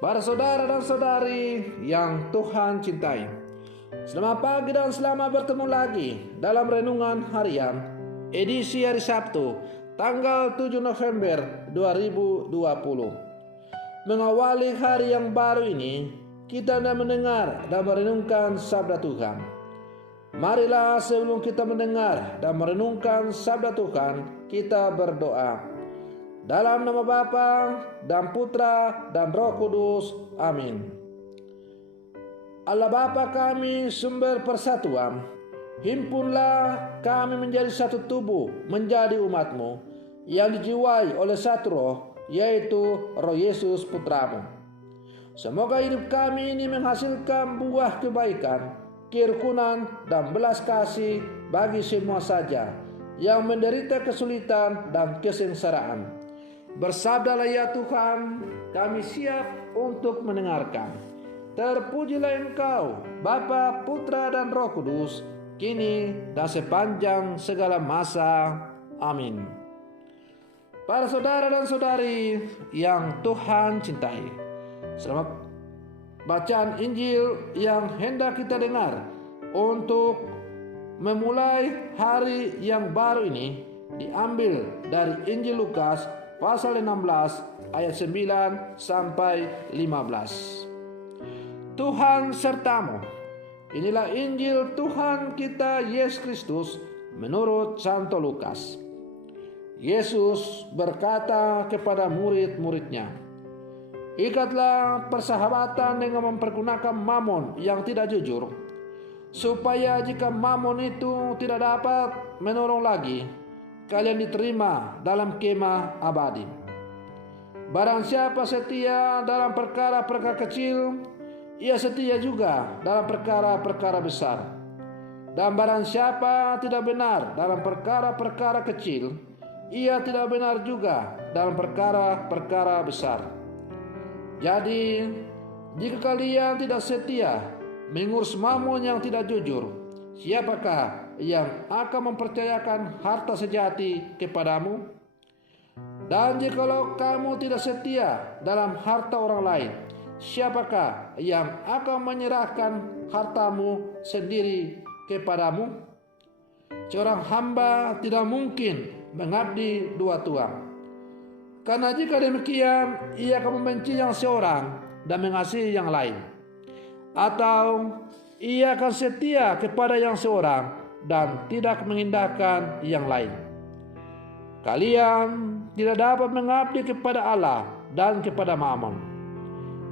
Para saudara dan saudari yang Tuhan cintai, selamat pagi dan selamat bertemu lagi dalam Renungan Harian edisi hari Sabtu tanggal 7 November 2020. Mengawali hari yang baru ini, kita hendak mendengar dan merenungkan sabda Tuhan. Marilah sebelum kita mendengar dan merenungkan sabda Tuhan, kita berdoa. Dalam nama Bapa dan Putra dan Roh Kudus. Amin. Allah Bapa kami, sumber persatuan, himpunlah kami menjadi satu tubuh, menjadi umat-Mu yang dijiwai oleh satu roh, yaitu Roh Yesus Putramu. Semoga hidup kami ini menghasilkan buah kebaikan, kerukunan dan belas kasih bagi semua saja yang menderita kesulitan dan kesengsaraan. Bersabdalah ya Tuhan, kami siap untuk mendengarkan. Terpujilah Engkau, Bapa, Putra dan Roh Kudus, kini dan sepanjang segala masa. Amin. Para saudara dan saudari yang Tuhan cintai, selamat bacaan Injil yang hendak kita dengar untuk memulai hari yang baru ini diambil dari Injil Lukas pasal 16 ayat 9 sampai 15. Tuhan sertamu. Inilah Injil Tuhan kita Yesus Kristus menurut Santo Lukas. Yesus berkata kepada murid-muridnya, ikatlah persahabatan dengan mempergunakan mamon yang tidak jujur, supaya jika mamon itu tidak dapat menolong lagi, kalian diterima dalam kemah abadi. Barang siapa setia dalam perkara-perkara kecil, ia setia juga dalam perkara-perkara besar. Dan barang siapa tidak benar dalam perkara-perkara kecil, ia tidak benar juga dalam perkara-perkara besar. Jadi, jika kalian tidak setia mengurus mamon yang tidak jujur, siapakah yang akan mempercayakan harta sejati kepadamu? Dan jikalau kamu tidak setia dalam harta orang lain, siapakah yang akan menyerahkan hartamu sendiri kepadamu? Seorang hamba tidak mungkin mengabdi dua tuan. Karena jika demikian, ia akan membenci yang seorang dan mengasihi yang lain. Atau ia akan setia kepada yang seorang dan tidak mengindahkan yang lain. Kalian tidak dapat mengabdi kepada Allah dan kepada Mammon.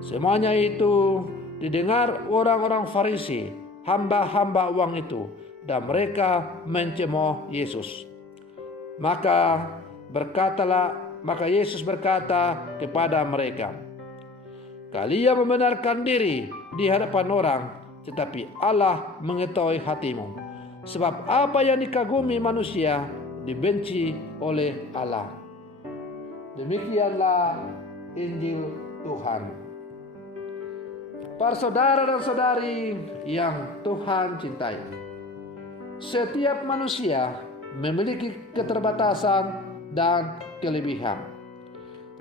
Semuanya itu didengar orang-orang Farisi, hamba-hamba uang itu, dan mereka mencemooh Yesus. Maka Yesus berkata kepada mereka, kalian membenarkan diri di hadapan orang, tetapi Allah mengetahui hatimu. Sebab apa yang dikagumi manusia dibenci oleh Allah. Demikianlah Injil Tuhan. Para saudara dan saudari yang Tuhan cintai, setiap manusia memiliki keterbatasan dan kelebihan.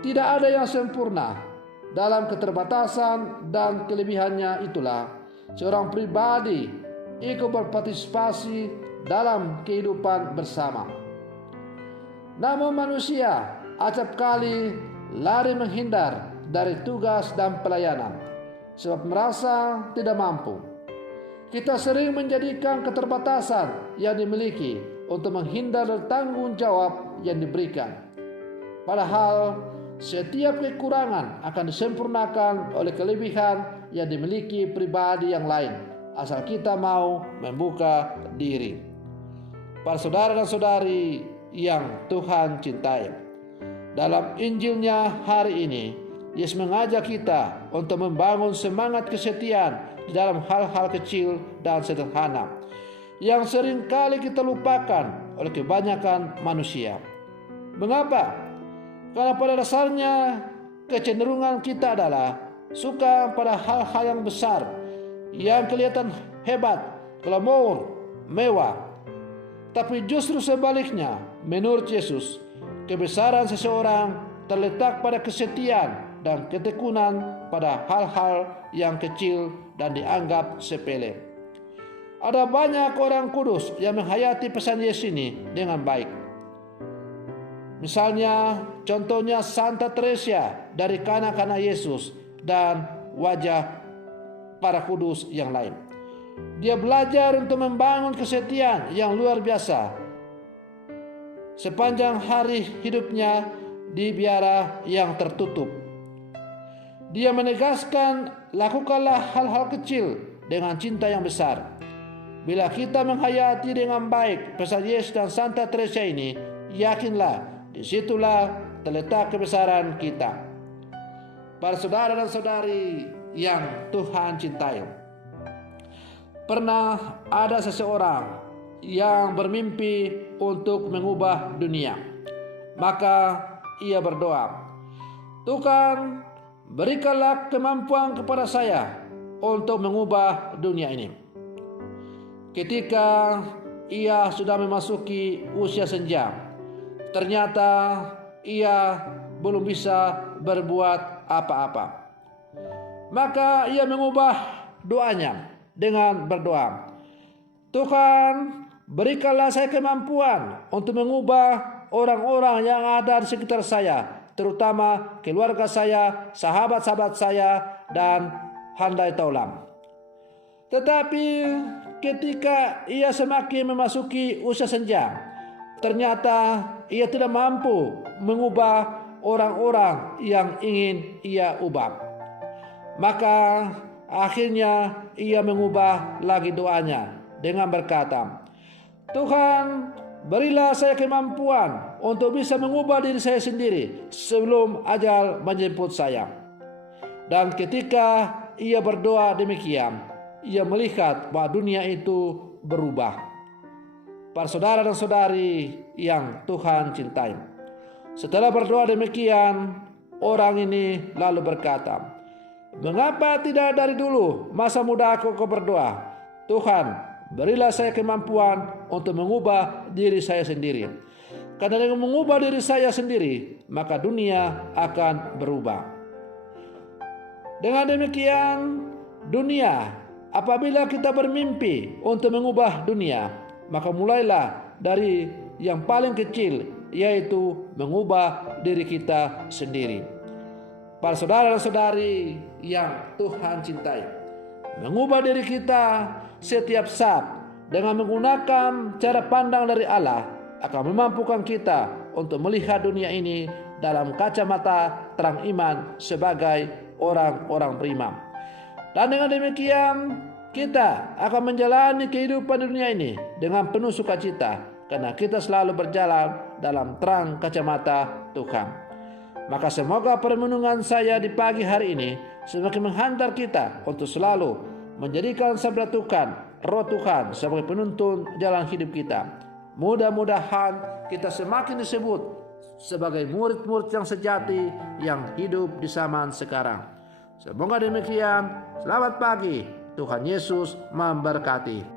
Tidak ada yang sempurna. Dalam keterbatasan dan kelebihannya itulah seorang pribadi ikut berpartisipasi dalam kehidupan bersama. Namun manusia acap kali lari menghindar dari tugas dan pelayanan sebab merasa tidak mampu. Kita sering menjadikan keterbatasan yang dimiliki untuk menghindar dari tanggung jawab yang diberikan. Padahal setiap kekurangan akan disempurnakan oleh kelebihan yang dimiliki pribadi yang lain, asal kita mau membuka diri. Para saudara dan saudari yang Tuhan cintai, dalam Injilnya hari ini, Yesus mengajak kita untuk membangun semangat kesetiaan di dalam hal-hal kecil dan sederhana yang sering kali kita lupakan oleh kebanyakan manusia. Mengapa? Karena pada dasarnya kecenderungan kita adalah suka pada hal-hal yang besar, yang kelihatan hebat, glamor, mewah. Tapi justru sebaliknya, menurut Yesus, kebesaran seseorang terletak pada kesetiaan dan ketekunan pada hal-hal yang kecil dan dianggap sepele. Ada banyak orang kudus yang menghayati pesan Yesus ini dengan baik. Misalnya, contohnya Santa Teresa dari kanak-kanak Yesus dan wajah para kudus yang lain. Dia belajar untuk membangun kesetiaan yang luar biasa sepanjang hari hidupnya di biara yang tertutup. Dia menegaskan, lakukanlah hal-hal kecil dengan cinta yang besar. Bila kita menghayati dengan baik pesan Yesus dan Santa Teresa ini, yakinlah disitulah terletak kebesaran kita. Para saudara dan saudari yang Tuhan cintai, pernah ada seseorang yang bermimpi untuk mengubah dunia. Maka ia berdoa, Tuhan, berikanlah kemampuan kepada saya untuk mengubah dunia ini. Ketika ia sudah memasuki usia senja, ternyata ia belum bisa berbuat apa-apa. Maka ia mengubah doanya dengan berdoa, Tuhan, berikanlah saya kemampuan untuk mengubah orang-orang yang ada di sekitar saya, terutama keluarga saya, sahabat-sahabat saya, dan handai taulam. Tetapi ketika ia semakin memasuki usia senja, ternyata ia tidak mampu mengubah orang-orang yang ingin ia ubah. Maka akhirnya ia mengubah lagi doanya dengan berkata, Tuhan, berilah saya kemampuan untuk bisa mengubah diri saya sendiri sebelum ajal menjemput saya. Dan ketika ia berdoa demikian, ia melihat bahwa dunia itu berubah. Para saudara dan saudari yang Tuhan cintai, setelah berdoa demikian, orang ini lalu berkata, mengapa tidak dari dulu masa muda aku kau berdoa, Tuhan, berilah saya kemampuan untuk mengubah diri saya sendiri. Karena dengan mengubah diri saya sendiri, maka dunia akan berubah. Dengan demikian, dunia, apabila kita bermimpi untuk mengubah dunia, maka mulailah dari yang paling kecil, yaitu mengubah diri kita sendiri. Para saudara dan saudari yang Tuhan cintai, mengubah diri kita setiap saat dengan menggunakan cara pandang dari Allah akan memampukan kita untuk melihat dunia ini dalam kacamata terang iman sebagai orang-orang beriman. Dan dengan demikian kita akan menjalani kehidupan di dunia ini dengan penuh sukacita karena kita selalu berjalan dalam terang kacamata Tuhan. Maka semoga permenungan saya di pagi hari ini semakin menghantar kita untuk selalu menjadikan sabda Tuhan, Roh Tuhan sebagai penuntun jalan hidup kita. Mudah-mudahan kita semakin disebut sebagai murid-murid yang sejati yang hidup di zaman sekarang. Semoga demikian. Selamat pagi. Tuhan Yesus memberkati.